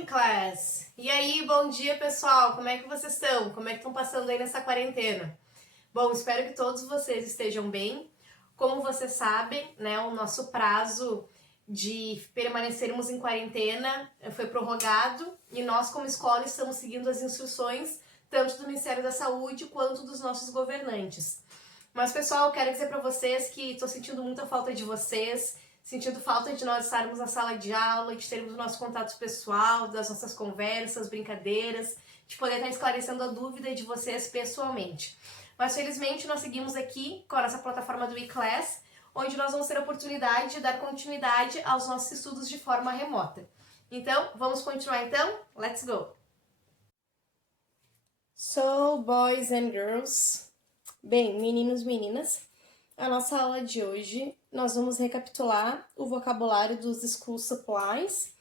morning, class! E aí, bom dia, pessoal! Como é que vocês estão? Como é que estão passando aí nessa quarentena? Bom, espero que todos vocês estejam bem. Como vocês sabem, né, o nosso prazo de permanecermos em quarentena foi prorrogado e nós, como escola, estamos seguindo as instruções tanto do Ministério da Saúde quanto dos nossos governantes. Mas, pessoal, eu quero dizer para vocês que estou sentindo muita falta de vocês, sentindo falta de nós estarmos na sala de aula, de termos o nosso contato pessoal, das nossas conversas, brincadeiras, de poder estar esclarecendo a dúvida de vocês pessoalmente. Mas felizmente nós seguimos aqui com a nossa plataforma do eClass, onde nós vamos ter a oportunidade de dar continuidade aos nossos estudos de forma remota. Então, vamos continuar então? Let's go! So, boys and girls, bem, meninos, meninas, a nossa aula de hoje nós vamos recapitular o vocabulário dos school supplies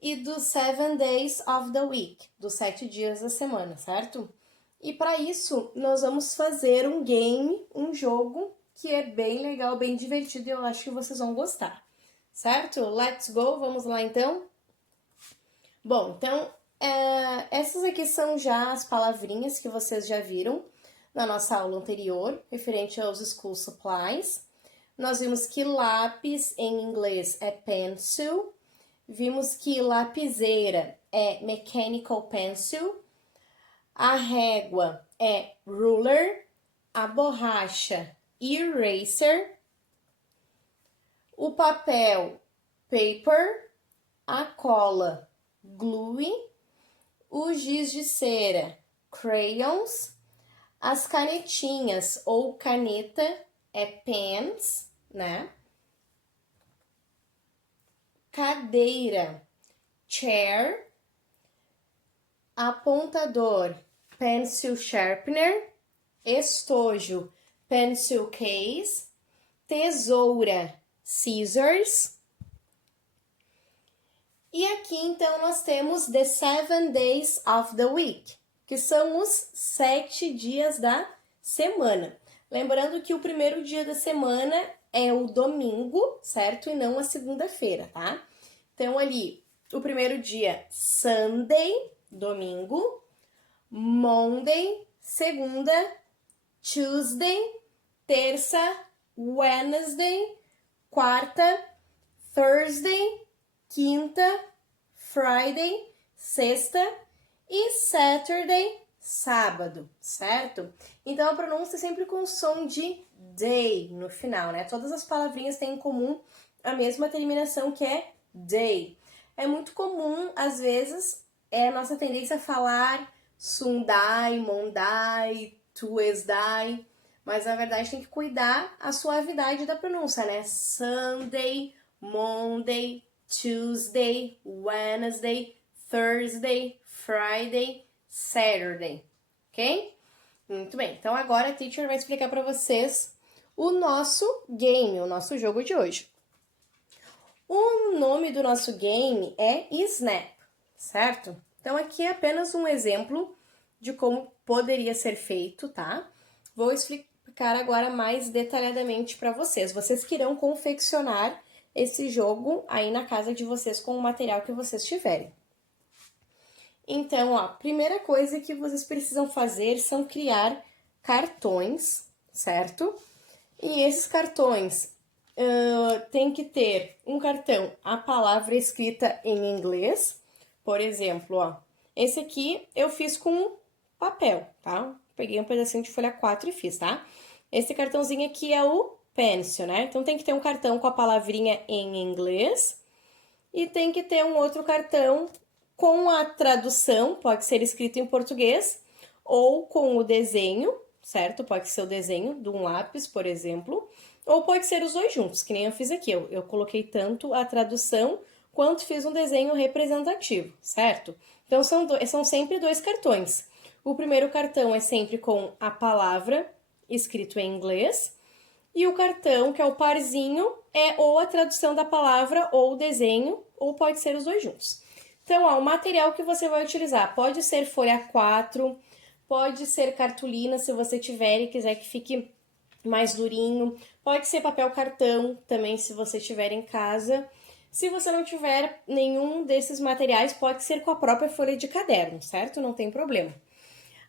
e dos 7 days of the week, dos 7 dias da semana, certo? E para isso nós vamos fazer um game, um jogo que é bem legal, bem divertido e eu acho que vocês vão gostar, certo? Let's go, vamos lá então? Bom, então essas aqui são já as palavrinhas que vocês já viram na nossa aula anterior, referente aos school supplies. Nós vimos que lápis em inglês é pencil, vimos que lapiseira é mechanical pencil, a régua é ruler, a borracha eraser, o papel paper, a cola glue, o giz de cera crayons, as canetinhas ou caneta é pens, né? Cadeira, chair. Apontador, pencil sharpener. Estojo, pencil case. Tesoura, scissors. E aqui, então, nós temos the 7 days of the week, que são os 7 dias da semana. Lembrando que o primeiro dia da semana é o domingo, certo? E não a segunda-feira, tá? Então, ali, o primeiro dia, Sunday, domingo. Monday, segunda. Tuesday, terça. Wednesday, quarta. Thursday, quinta. Friday, sexta. E Saturday, sábado, certo? Então, a pronúncia é sempre com som de day no final, né? Todas as palavrinhas têm em comum a mesma terminação, que é day. É muito comum, às vezes, a nossa tendência a falar Sunday, Monday, Tuesday, mas na verdade tem que cuidar a suavidade da pronúncia, né? Sunday, Monday, Tuesday, Wednesday, Thursday, Friday, Saturday, ok? Muito bem, então agora a teacher vai explicar para vocês o nosso game, o nosso jogo de hoje. O nome do nosso game é Snap, certo? Então aqui é apenas um exemplo de como poderia ser feito, tá? Vou explicar agora mais detalhadamente para vocês. Vocês que irão confeccionar esse jogo aí na casa de vocês com o material que vocês tiverem. Então, ó, a primeira coisa que vocês precisam fazer são criar cartões, certo? E esses cartões tem que ter um cartão, a palavra escrita em inglês. Por exemplo, ó, esse aqui eu fiz com papel, tá? Peguei um pedacinho de folha 4 e fiz, tá? Esse cartãozinho aqui é o pencil, né? Então tem que ter um cartão com a palavrinha em inglês e tem que ter um outro cartão com a tradução, pode ser escrito em português, ou com o desenho, certo? Pode ser o desenho de um lápis, por exemplo, ou pode ser os dois juntos, que nem eu fiz aqui. Eu coloquei tanto a tradução quanto fiz um desenho representativo, certo? Então, são sempre dois cartões. O primeiro cartão é sempre com a palavra escrito em inglês, e o cartão, que é o parzinho, é ou a tradução da palavra ou o desenho, ou pode ser os dois juntos. Então, ó, o material que você vai utilizar pode ser folha 4, pode ser cartolina, se você tiver e quiser que fique mais durinho, pode ser papel cartão também, se você tiver em casa. Se você não tiver nenhum desses materiais, pode ser com a própria folha de caderno, certo? Não tem problema.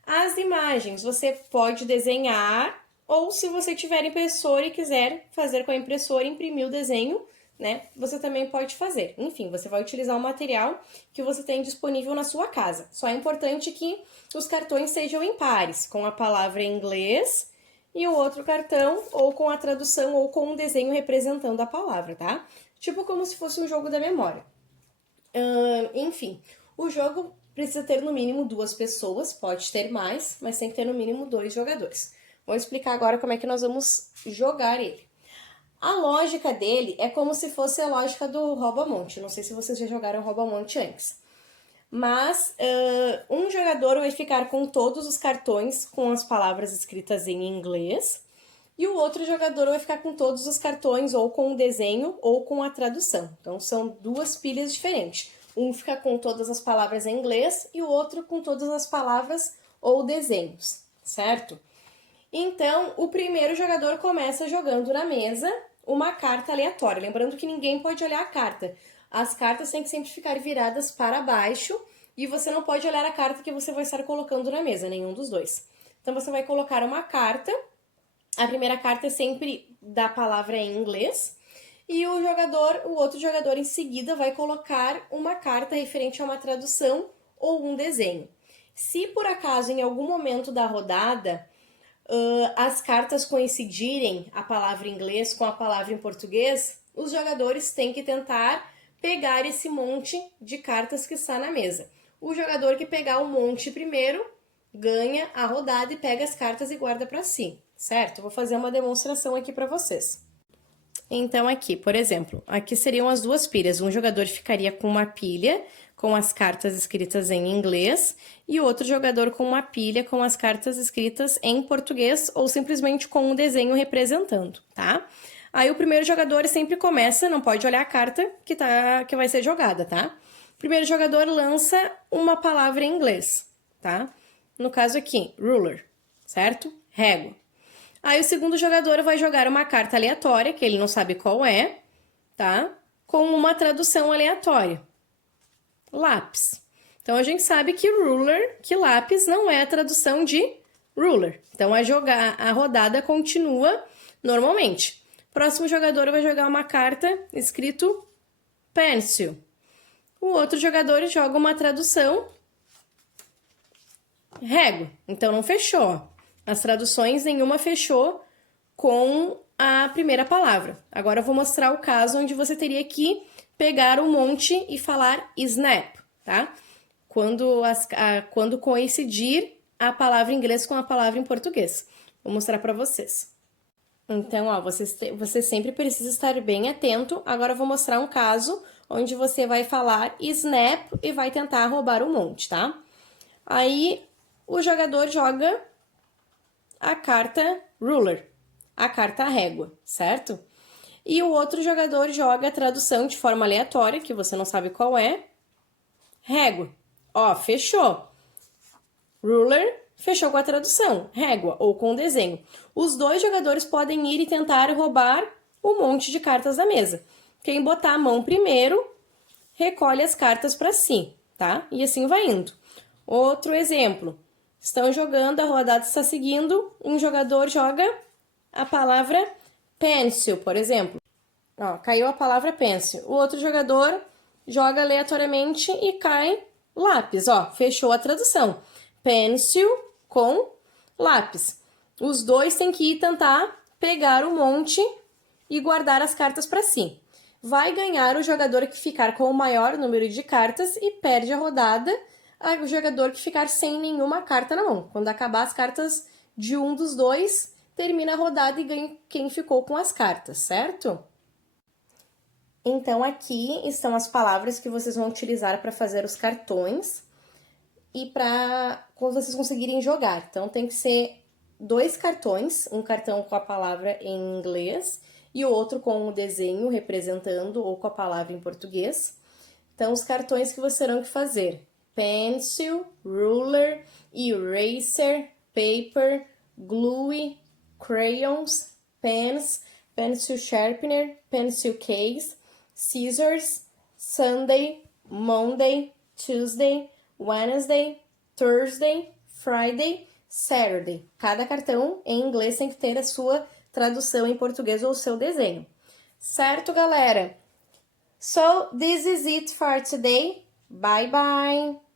As imagens, você pode desenhar, ou se você tiver impressora e quiser fazer com a impressora, imprimir o desenho, né? Você também pode fazer. Enfim, você vai utilizar o material que você tem disponível na sua casa. Só é importante que os cartões sejam em pares, com a palavra em inglês e o outro cartão ou com a tradução ou com um desenho representando a palavra, tá? Tipo como se fosse um jogo da memória. Enfim, o jogo precisa ter no mínimo 2 pessoas, pode ter mais, mas tem que ter no mínimo 2 jogadores. Vou explicar agora como é que nós vamos jogar ele. A lógica dele é como se fosse a lógica do Rouba-Monte. Não sei se vocês já jogaram Rouba-Monte antes. Mas um jogador vai ficar com todos os cartões com as palavras escritas em inglês e o outro jogador vai ficar com todos os cartões ou com o desenho ou com a tradução. Então são 2 pilhas diferentes. Um fica com todas as palavras em inglês e o outro com todas as palavras ou desenhos, certo? Então, o primeiro jogador começa jogando na mesa uma carta aleatória. Lembrando que ninguém pode olhar a carta. As cartas têm que sempre ficar viradas para baixo e você não pode olhar a carta que você vai estar colocando na mesa, nenhum dos dois. Então, você vai colocar uma carta. A primeira carta é sempre da palavra em inglês. E o outro jogador em seguida vai colocar uma carta referente a uma tradução ou um desenho. Se por acaso em algum momento da rodada as cartas coincidirem a palavra em inglês com a palavra em português, os jogadores têm que tentar pegar esse monte de cartas que está na mesa. O jogador que pegar o monte primeiro ganha a rodada e pega as cartas e guarda para si, certo? Vou fazer uma demonstração aqui para vocês. Então aqui, por exemplo, aqui seriam as 2 pilhas. Um jogador ficaria com uma pilha com as cartas escritas em inglês e o outro jogador com uma pilha com as cartas escritas em português ou simplesmente com um desenho representando, tá? Aí o primeiro jogador sempre começa, não pode olhar a carta que vai ser jogada, tá? O primeiro jogador lança uma palavra em inglês, tá? No caso aqui, ruler, certo? Régua. Aí o segundo jogador vai jogar uma carta aleatória, que ele não sabe qual é, tá? Com uma tradução aleatória. Lápis. Então, a gente sabe que ruler, que lápis não é a tradução de ruler. Então, a rodada continua normalmente. Próximo jogador vai jogar uma carta escrito pencil. O outro jogador joga uma tradução régua. Então, não fechou. As traduções, nenhuma fechou com a primeira palavra. Agora eu vou mostrar o caso onde você teria que pegar um monte e falar snap, tá? Quando coincidir a palavra em inglês com a palavra em português. Vou mostrar para vocês. Então, ó, você sempre precisa estar bem atento. Agora eu vou mostrar um caso onde você vai falar snap e vai tentar roubar um monte, tá? Aí, o jogador joga a carta ruler, a carta régua, certo? E o outro jogador joga a tradução de forma aleatória, que você não sabe qual é, régua. Ó, fechou. Ruler, fechou com a tradução, régua, ou com o desenho. Os 2 jogadores podem ir e tentar roubar um monte de cartas da mesa. Quem botar a mão primeiro, recolhe as cartas para si, tá? E assim vai indo. Outro exemplo. Estão jogando, a rodada está seguindo, um jogador joga a palavra pencil, por exemplo. Ó, caiu a palavra pencil. O outro jogador joga aleatoriamente e cai lápis. Ó, fechou a tradução. Pencil com lápis. Os 2 têm que ir tentar pegar o monte e guardar as cartas para si. Vai ganhar o jogador que ficar com o maior número de cartas e perde a rodada o jogador que ficar sem nenhuma carta na mão. Quando acabar as cartas de um dos 2, termina a rodada e ganha quem ficou com as cartas, certo? Então, aqui estão as palavras que vocês vão utilizar para fazer os cartões e para quando vocês conseguirem jogar. Então, tem que ser 2 cartões, um cartão com a palavra em inglês e o outro com o desenho representando ou com a palavra em português. Então, os cartões que vocês terão que fazer: pencil, ruler, eraser, paper, glue, crayons, pens, pencil sharpener, pencil case, scissors, Sunday, Monday, Tuesday, Wednesday, Thursday, Friday, Saturday. Cada cartão em inglês tem que ter a sua tradução em português ou o seu desenho. Certo, galera? So, this is it for today. Bye, bye!